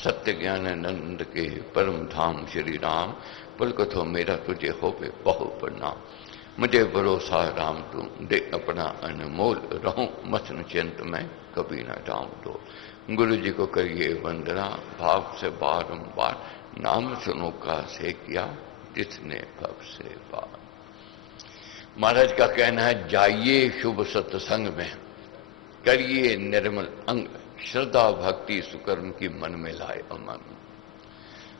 सत्य ज्ञानानंद के परम धाम श्री राम, पुलकथो मेरा तुझे होवे बहु प्रणाम। मुझे भरोसा राम तुम दे अपना अनमोल, रहूं मसन चिंत में कभी न जाऊं दो। गुरु जी को करिए वंदना भाव से बारंबार, नाम सुनो का से किया जिसने भव से पार। महाराज का कहना है, जाइए शुभ सत्संग में, करिए निर्मल अंग, श्रद्धा भक्ति सुकर्म की मन में लाए उमंग।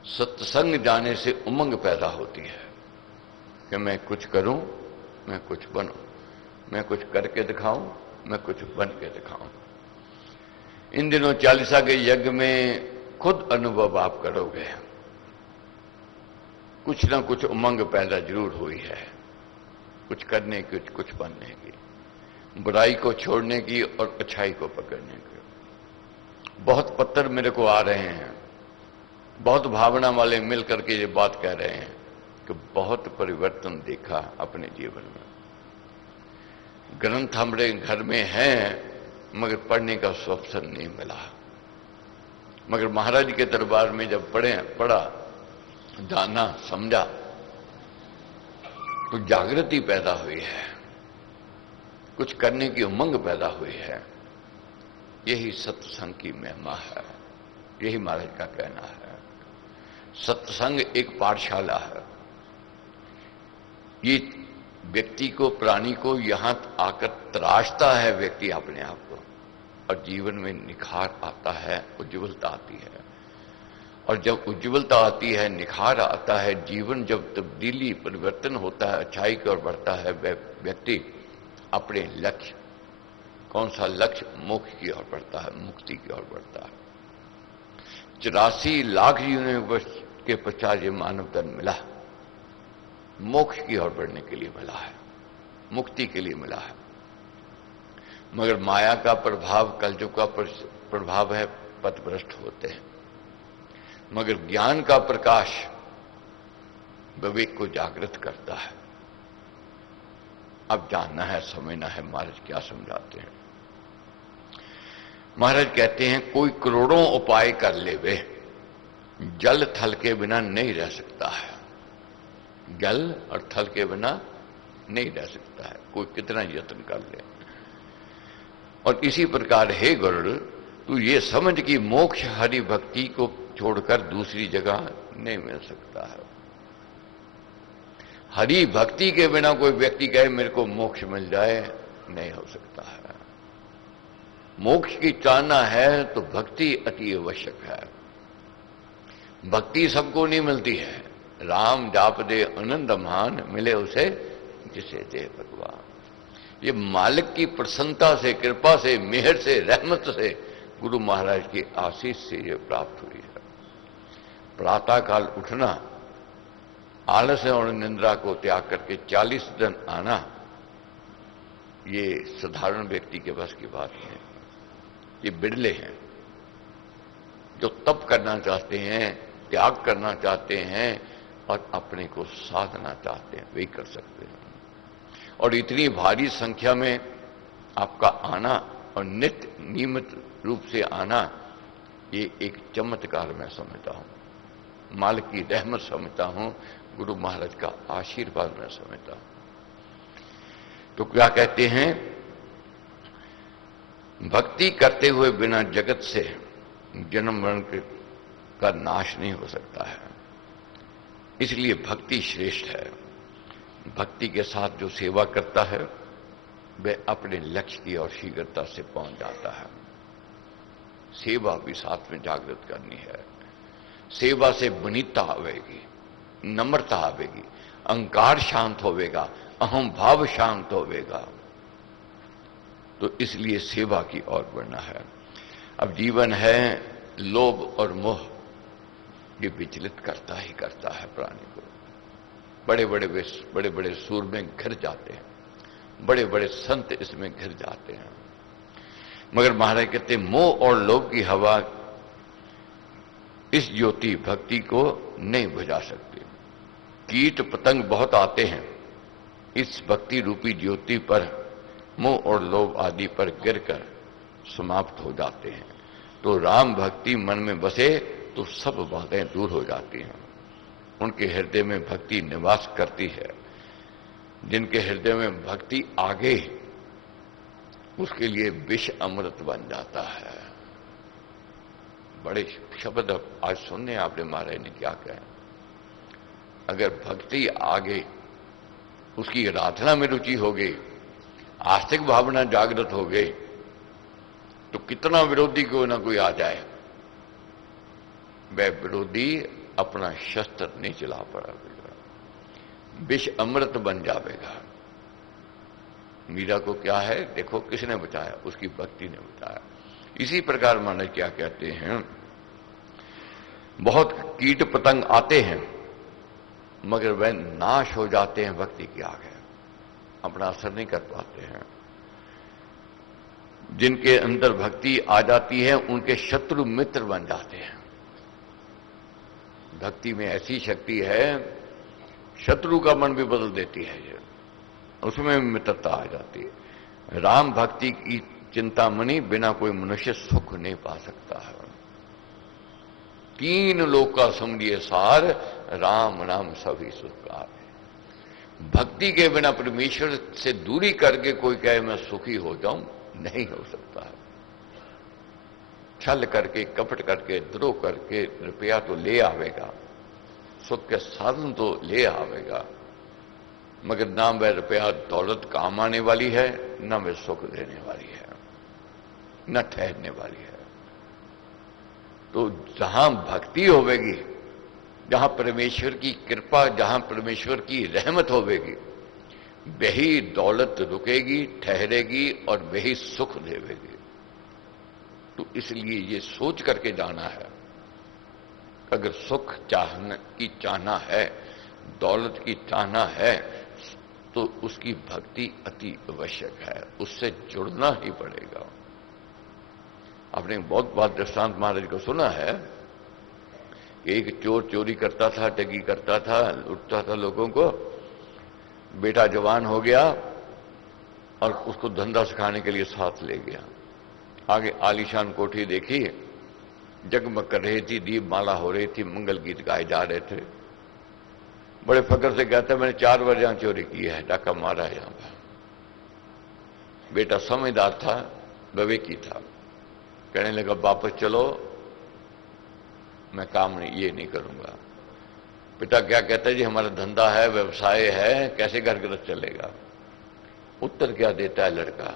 सत्संग जाने से उमंग पैदा होती है कि मैं कुछ करूं, मैं कुछ बनूं, मैं कुछ करके दिखाऊं, मैं कुछ बन के दिखाऊं। इन दिनों चालीसा के यज्ञ में खुद अनुभव आप करोगे, कुछ ना कुछ उमंग पैदा जरूर हुई है, कुछ करने की, कुछ बनने की, बुराई को छोड़ने की और अच्छाई को पकड़ने की। बहुत पत्र मेरे को आ रहे हैं, बहुत भावना वाले मिलकर के ये बात कह रहे हैं कि बहुत परिवर्तन देखा अपने जीवन में। ग्रंथ हमारे घर में हैं मगर पढ़ने का अवसर नहीं मिला। मगर महाराज के दरबार में जब पढ़ा, जाना, समझा तो जागृति पैदा हुई है, कुछ करने की उमंग पैदा हुई है। यही सत्संग की महिमा है, यही महाराज का कहना है। सत्संग एक पाठशाला है। ये व्यक्ति को, प्राणी को यहां आकर तराशता है व्यक्ति अपने आप को, और जीवन में निखार आता है, उज्ज्वलता आती है। और जब उज्ज्वलता आती है, निखार आता है, जीवन जब तब्दीली, परिवर्तन होता है, अच्छाई की ओर बढ़ता है, व्यक्ति अपने लक्ष्य, कौन सा लक्ष्य, मोक्ष की ओर बढ़ता है, मुक्ति की ओर बढ़ता है। 84 लाख यूनिवर्स के पश्चात ये मानव जन्म मिला, मोक्ष की ओर बढ़ने के लिए मिला है, मुक्ति के लिए मिला है। मगर माया का प्रभाव, कलयुग का प्रभाव है, पथभ्रष्ट होते हैं। मगर ज्ञान का प्रकाश विवेक को जागृत करता है। अब जानना है, समझना है महाराज क्या समझाते हैं। महाराज कहते हैं, कोई करोड़ों उपाय कर ले वे, जल थल के बिना नहीं रह सकता है। जल और थल के बिना नहीं रह सकता है, कोई कितना यत्न कर ले। और इसी प्रकार हे गरुड़, तू ये समझ कि मोक्ष हरि भक्ति को छोड़कर दूसरी जगह नहीं मिल सकता है। हरि भक्ति के बिना कोई व्यक्ति कहे मेरे को मोक्ष मिल जाए, नहीं हो सकता है। मोक्ष की चाहना है तो भक्ति अति आवश्यक है। भक्ति सबको नहीं मिलती है। राम जाप दे आनंद मान, मिले उसे जिसे दे भगवान। ये मालिक की प्रसन्नता से, कृपा से, मेहर से, रहमत से, गुरु महाराज की आशीष से ये प्राप्त हुई है। प्रातः काल उठना, आलस और निंद्रा को त्याग करके 40 दिन आना, ये साधारण व्यक्ति के बस की बात नहीं है। ये बिरले हैं जो तप करना चाहते हैं, त्याग करना चाहते हैं और अपने को साधना चाहते हैं, वही कर सकते हैं। और इतनी भारी संख्या में आपका आना और नित्य नियमित रूप से आना, ये एक चमत्कार मैं समझता हूं, मालिक की रहमत समझता हूं, गुरु महाराज का आशीर्वाद मैं समझता हूं। तो क्या कहते हैं, भक्ति करते हुए बिना जगत से जन्म मरण का नाश नहीं हो सकता है। इसलिए भक्ति श्रेष्ठ है। भक्ति के साथ जो सेवा करता है वह अपने लक्ष्य की ओर शीघ्रता से पहुंच जाता है। सेवा भी साथ में जागृत करनी है। सेवा से विनीतता आवेगी, नम्रता आवेगी, अहंकार शांत होवेगा, अहम भाव शांत होवेगा। तो इसलिए सेवा की ओर बढ़ना है। अब जीवन है, लोभ और मोह ये विचलित करता ही करता है प्राणी को। बड़े बड़े सूरमे घिर जाते हैं, बड़े बड़े संत इसमें घिर जाते हैं। मगर महाराज कहते हैं, मोह और लोभ की हवा इस ज्योति भक्ति को नहीं बुझा सकती। कीट पतंग बहुत आते हैं, इस भक्ति रूपी ज्योति पर मोह और लोभ आदि पर गिरकर समाप्त हो जाते हैं। तो राम भक्ति मन में बसे तो सब बातें दूर हो जाती हैं। उनके हृदय में भक्ति निवास करती है। जिनके हृदय में भक्ति आ गई, उसके लिए विष अमृत बन जाता है। बड़े शब्द आज सुनने आपने महाराज ने क्या कहा। अगर भक्ति आ गई, उसकी आराधना में रुचि हो गई, आस्तिक भावना जागृत हो गई, तो कितना विरोधी को ना कोई आ जाए, वह विरोधी अपना शस्त्र नहीं चला पाएगा, विष अमृत बन जाएगा। मीरा को क्या है, देखो किसने बचाया, उसकी भक्ति ने बचाया। इसी प्रकार माने क्या कहते हैं, बहुत कीट पतंग आते हैं मगर वह नाश हो जाते हैं भक्ति के आगे, अपना असर नहीं कर पाते हैं। जिनके अंदर भक्ति आ जाती है उनके शत्रु मित्र बन जाते हैं। भक्ति में ऐसी शक्ति है, शत्रु का मन भी बदल देती है, उसमें मित्रता आ जाती है। राम भक्ति की चिंतामणि बिना कोई मनुष्य सुख नहीं पा सकता है। तीन लोक का समझिए सार, राम नाम सभी सुखकार है। भक्ति के बिना परमेश्वर से दूरी करके कोई कहे मैं सुखी हो जाऊं, नहीं हो सकता है। छल करके, कपट करके, द्रोह करके रुपया तो ले आवेगा, सुख के साधन तो ले आवेगा, मगर ना वह रुपया दौलत काम आने वाली है, ना वह सुख देने वाली है, न ठहरने वाली है। तो जहां भक्ति होवेगी, जहां परमेश्वर की कृपा, जहां परमेश्वर की रहमत होवेगी, वही दौलत रुकेगी, ठहरेगी और वही सुख देवेगी। तो इसलिए ये सोच करके जाना है, अगर सुख चाहना है, दौलत की चाहना है, तो उसकी भक्ति अति आवश्यक है, उससे जुड़ना ही पड़ेगा। आपने बहुत बात दृष्टांत महाराज को सुना है कि एक चोर चोरी करता था, ठगी करता था, लूटता था लोगों को। बेटा जवान हो गया और उसको धंधा सिखाने के लिए साथ ले गया। आगे आलीशान कोठी देखी, जगमग कर रही थी, दीप माला हो रही थी, मंगल गीत गाए जा रहे थे। बड़े फक्र से कहता मैंने 4 बार यहां चोरी की है, डाका मारा है यहां पर। बेटा समझदार था, विवेकी था, कहने लगा वापस चलो, मैं काम ये नहीं करूंगा। पिता क्या कहता है, जी हमारा धंधा है, व्यवसाय है, कैसे घर गृहस्थ चलेगा। उत्तर क्या देता है लड़का,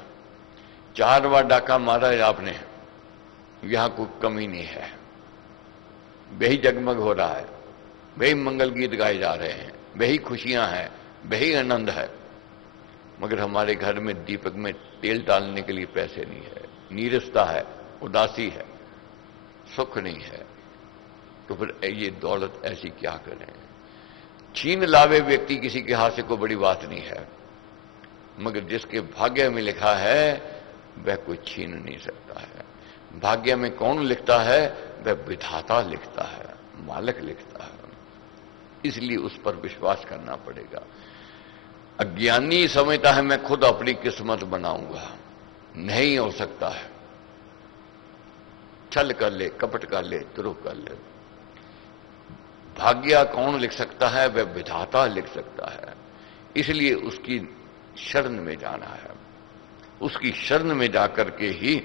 4 बार डाका मारा है आपने, यहां कोई कमी नहीं है, वही जगमग हो रहा है, वही मंगल गीत गाए जा रहे हैं, वही खुशियां हैं, वही आनंद है, मगर हमारे घर में दीपक में तेल डालने के लिए पैसे नहीं है, नीरसता है, उदासी है, सुख नहीं है। तो फिर ये दौलत ऐसी क्या करें। छीन लावे व्यक्ति किसी के हाथ से कोई बड़ी बात नहीं है, मगर जिसके भाग्य में लिखा है वह कोई छीन नहीं सकता है। भाग्य में कौन लिखता है, वह विधाता लिखता है, मालिक लिखता है। इसलिए उस पर विश्वास करना पड़ेगा। अज्ञानी समझता है मैं खुद अपनी किस्मत बनाऊंगा, नहीं हो सकता है। छल कर ले, कपट कर ले, द्रोह कर ले। भाग्य कौन लिख सकता है, वह विधाता लिख सकता है। इसलिए उसकी शरण में जाना है, उसकी शरण में जाकर के ही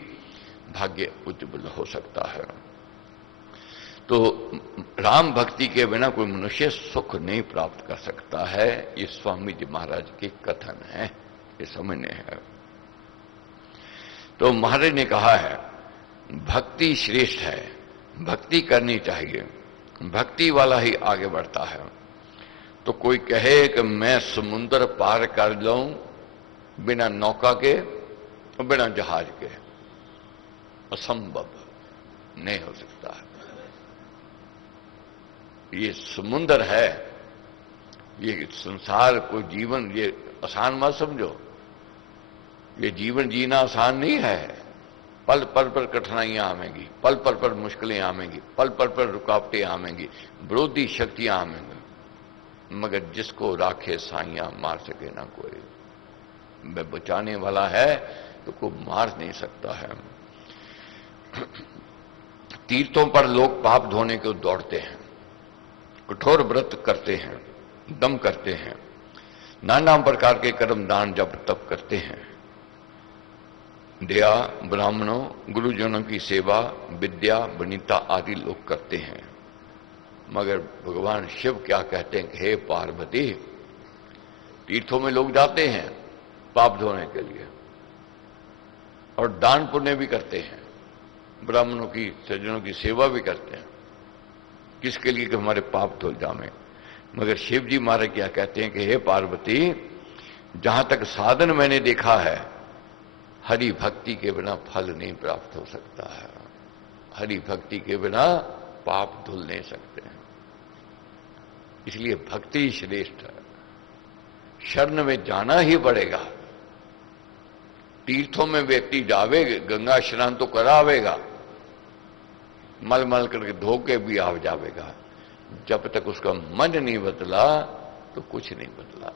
भाग्य उज्ज्वल हो सकता है। तो राम भक्ति के बिना कोई मनुष्य सुख नहीं प्राप्त कर सकता है। ये स्वामी जी महाराज के कथन है, ये समझने हैं। तो महाराज ने कहा है भक्ति श्रेष्ठ है, भक्ति करनी चाहिए, भक्ति वाला ही आगे बढ़ता है। तो कोई कहे कि मैं समुद्र पार कर जाऊं बिना नौका के, बिना जहाज के, असंभव, नहीं हो सकता है। ये समुद्र है, ये संसार को जीवन, ये आसान मत समझो। ये जीवन जीना आसान नहीं है। पल पल पर कठिनाइयां आवेंगी, पल पल पर मुश्किलें आवेंगी, पल पल पर रुकावटें आवेंगी, विरोधी शक्तियां आवेंगी, मगर जिसको राखे साइयां मार सके ना कोई। वह बचाने वाला है तो कोई मार नहीं सकता है। तीर्थों पर लोग पाप धोने को दौड़ते हैं, कठोर व्रत करते हैं, दम करते हैं, नाना प्रकार के कर्म दान जप तप करते हैं, दया, ब्राह्मणों, गुरुजनों की सेवा, विद्या, वनिता आदि लोग करते हैं। मगर भगवान शिव क्या कहते हैं कि हे पार्वती, तीर्थों में लोग जाते हैं पाप धोने के लिए और दान पुण्य भी करते हैं, ब्राह्मणों की, सज्जनों की सेवा भी करते हैं, किसके लिए कि हमारे पाप धुल जाए। मगर शिव जी महाराज क्या कहते हैं कि हे पार्वती, जहां तक साधन मैंने देखा है, हरि भक्ति के बिना फल नहीं प्राप्त हो सकता है। हरि भक्ति के बिना पाप धुल नहीं सकते हैं। इसलिए भक्ति श्रेष्ठ है, शरण में जाना ही पड़ेगा। तीर्थों में व्यक्ति जावे, गंगा स्नान तो करावेगा, मल मल करके धो के भी आ जावेगा, जब तक उसका मन नहीं बदला तो कुछ नहीं बदला।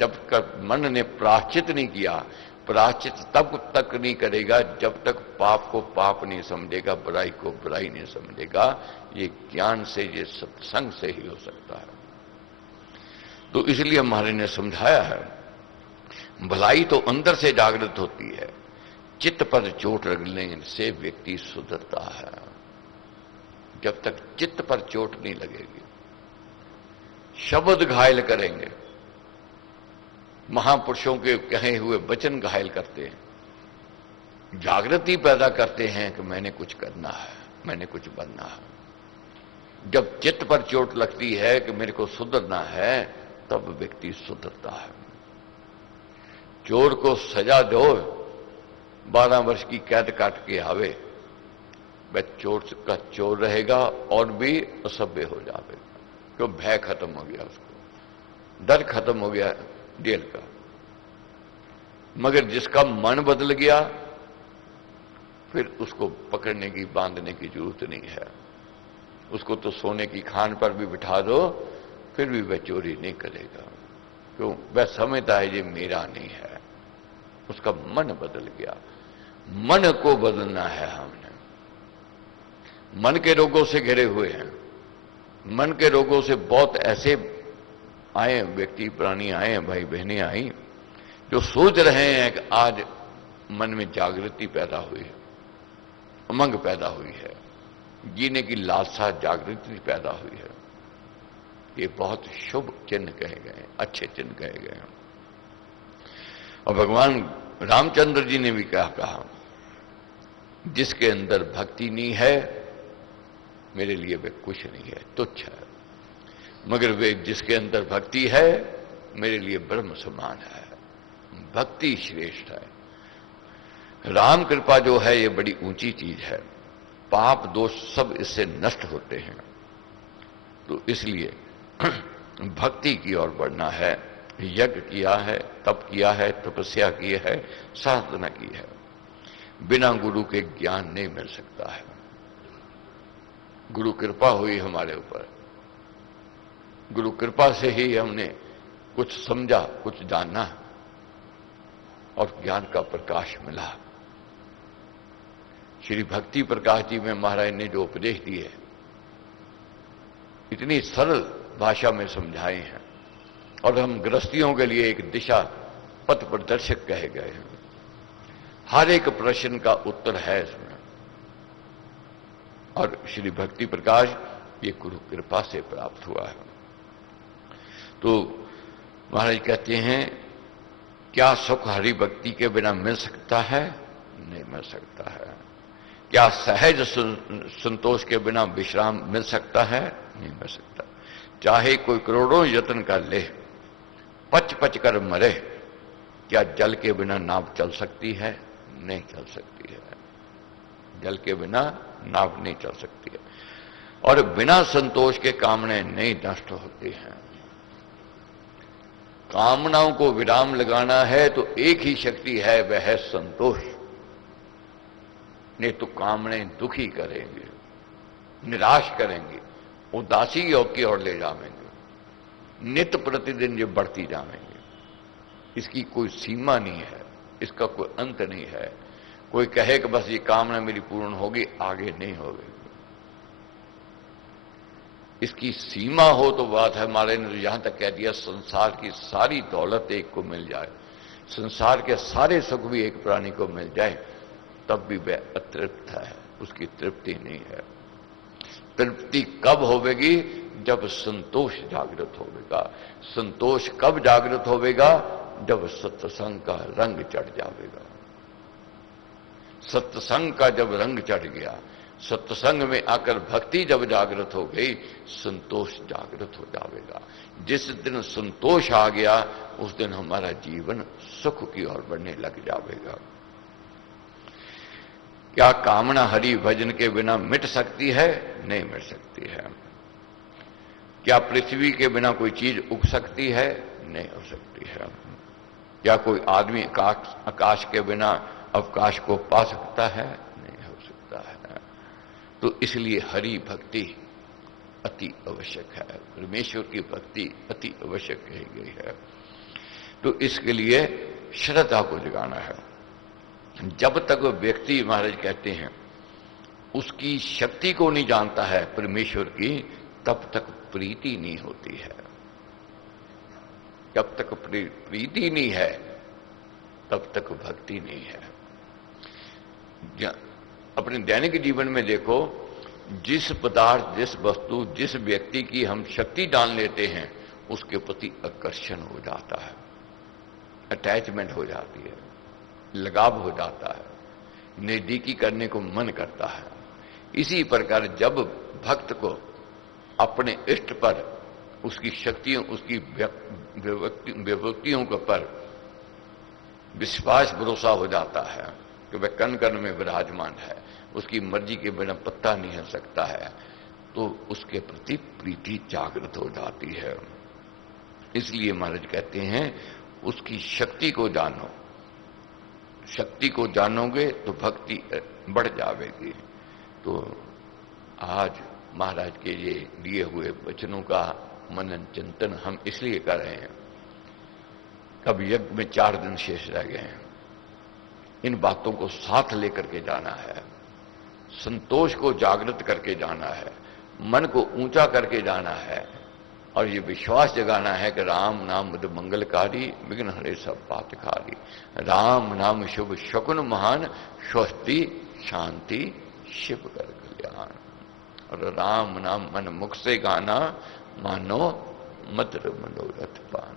जब तक मन ने प्रायश्चित नहीं किया, प्रायश्चित तब तक नहीं करेगा जब तक पाप को पाप नहीं समझेगा, बुराई को बुराई नहीं समझेगा। ये ज्ञान से, ये सत्संग से ही हो सकता है। तो इसलिए हमारे ने समझाया है, भलाई तो अंदर से जागृत होती है, चित्त पर चोट लगने से व्यक्ति सुधरता है। जब तक चित्त पर चोट नहीं लगेगी, शब्द घायल करेंगे, महापुरुषों के कहे हुए वचन घायल करते हैं, जागृति पैदा करते हैं कि मैंने कुछ करना है, मैंने कुछ बनना है। जब चित्त पर चोट लगती है कि मेरे को सुधरना है, तब व्यक्ति सुधरता है। चोर को सजा दो, 12 वर्ष की कैद काट के आवे, वह चोर का चोर रहेगा और भी असभ्य हो जाएगा, क्यों? भय खत्म हो गया, उसको डर खत्म हो गया जेल का। मगर जिसका मन बदल गया, फिर उसको पकड़ने की, बांधने की जरूरत नहीं है। उसको तो सोने की खान पर भी बिठा दो, फिर भी वह चोरी नहीं करेगा, क्यों? वह समझता है ये मेरा नहीं है। उसका मन बदल गया। मन को बदलना है हमने। मन के रोगों से घिरे हुए हैं। मन के रोगों से बहुत ऐसे आए व्यक्ति, प्राणी आए, भाई बहनें आई, जो सोच रहे हैं कि आज मन में जागृति पैदा हुई है, उमंग पैदा हुई है, जीने की लालसा, जागृति पैदा हुई है। ये बहुत शुभ चिन्ह कहे गए, अच्छे चिन्ह कहे गए हैं। और भगवान रामचंद्र जी ने भी क्या कहा, जिसके अंदर भक्ति नहीं है, मेरे लिए वे कुछ नहीं है, तुच्छ है। मगर वे जिसके अंदर भक्ति है, मेरे लिए ब्रह्म समान है। भक्ति श्रेष्ठ है। राम कृपा जो है, ये बड़ी ऊंची चीज है। पाप दोष सब इससे नष्ट होते हैं। तो इसलिए भक्ति की ओर बढ़ना है। यज्ञ किया है, तप किया है, तपस्या की है, साधना की है। बिना गुरु के ज्ञान नहीं मिल सकता है। गुरु कृपा हुई हमारे ऊपर, गुरु कृपा से ही हमने कुछ समझा, कुछ जाना और ज्ञान का प्रकाश मिला। श्री भक्ति प्रकाश जी में महाराज ने जो उपदेश दिए, इतनी सरल भाषा में समझाए हैं, और हम गृहस्थियों के लिए एक दिशा पथ प्रदर्शक कहे गए हैं। हर एक प्रश्न का उत्तर है इसमें। और श्री भक्ति प्रकाश ये गुरु कृपा से प्राप्त हुआ है। तो महाराज कहते हैं, क्या सुख हरि भक्ति के बिना मिल सकता है? नहीं मिल सकता है। क्या सहज संतोष के बिना विश्राम मिल सकता है? नहीं मिल सकता। चाहे कोई करोड़ों यत्न कर ले, पच पच कर मरे, क्या जल के बिना नाव चल सकती है? नहीं चल सकती है। जल के बिना नाव नहीं चल सकती है। और बिना संतोष के कामनाएं नहीं नष्ट होती हैं। कामनाओं को विराम लगाना है तो एक ही शक्ति है, वह है संतोष। नहीं तो कामनाएं दुखी करेंगे, निराश करेंगे, उदासी योग की ओर ले जाएंगे, नित्य प्रतिदिन ये बढ़ती जाएंगे। इसकी कोई सीमा नहीं है, इसका कोई अंत नहीं है। कोई कहे कि बस ये कामना मेरी पूर्ण होगी, आगे नहीं होगी। इसकी सीमा हो तो बात है। हमारे ने तो यहां तक कह दिया, संसार की सारी दौलत एक को मिल जाए, संसार के सारे सुख भी एक प्राणी को मिल जाए, तब भी वह अतृप्त है, उसकी तृप्ति नहीं है। तृप्ति कब होवेगी? जब संतोष जागृत होवेगा। संतोष कब जागृत होवेगा? जब सत्संग का रंग चढ़ जावेगा। सत्संग का जब रंग चढ़ गया, सत्संग में आकर भक्ति जब जागृत हो गई, संतोष जागृत हो जाएगा। जिस दिन संतोष आ गया, उस दिन हमारा जीवन सुख की ओर बढ़ने लग जाएगा। क्या कामना हरि भजन के बिना मिट सकती है? नहीं मिट सकती है। क्या पृथ्वी के बिना कोई चीज उग सकती है? नहीं हो सकती है। क्या कोई आदमी आकाश के बिना अवकाश को पा सकता है? नहीं हो सकता है। तो इसलिए हरि भक्ति अति आवश्यक है, परमेश्वर की भक्ति अति आवश्यक कही गई है। तो इसके लिए श्रद्धा को जगाना है। जब तक व्यक्ति, महाराज कहते हैं, उसकी शक्ति को नहीं जानता है परमेश्वर की, तब तक प्रीति नहीं होती है। जब तक प्रीति नहीं है, तब तक भक्ति नहीं है। अपने दैनिक जीवन में देखो, जिस पदार्थ, जिस वस्तु, जिस व्यक्ति की हम शक्ति जान लेते हैं, उसके प्रति आकर्षण हो जाता है, अटैचमेंट हो जाती है, लगाव हो जाता है, नजदीकी करने को मन करता है। इसी प्रकार जब भक्त को अपने इष्ट पर, उसकी शक्तियों, उसकी विभूतियों के पर विश्वास, भरोसा हो जाता है कि वह कण कण में विराजमान है, उसकी मर्जी के बिना पत्ता नहीं हिल सकता है, तो उसके प्रति प्रीति जागृत हो जाती है। इसलिए महाराज कहते हैं, उसकी शक्ति को जानो। शक्ति को जानोगे तो भक्ति बढ़ जाएगी। तो आज महाराज के ये दिए हुए वचनों का मनन चिंतन हम इसलिए कर रहे हैं। अब यज्ञ में 4 दिन शेष रह गए हैं। इन बातों को साथ लेकर के जाना है, संतोष को जागृत करके जाना है, मन को ऊंचा करके जाना है, और ये विश्वास जगाना है कि राम नाम बुध मंगलकारी, विघ्न हरे सब पातकारी। राम नाम शुभ शकुन महान, स्वस्ति शांति शिव कर कल्याण। और राम नाम मन मुख से गाना, मानो मधुर मनोरथ पान।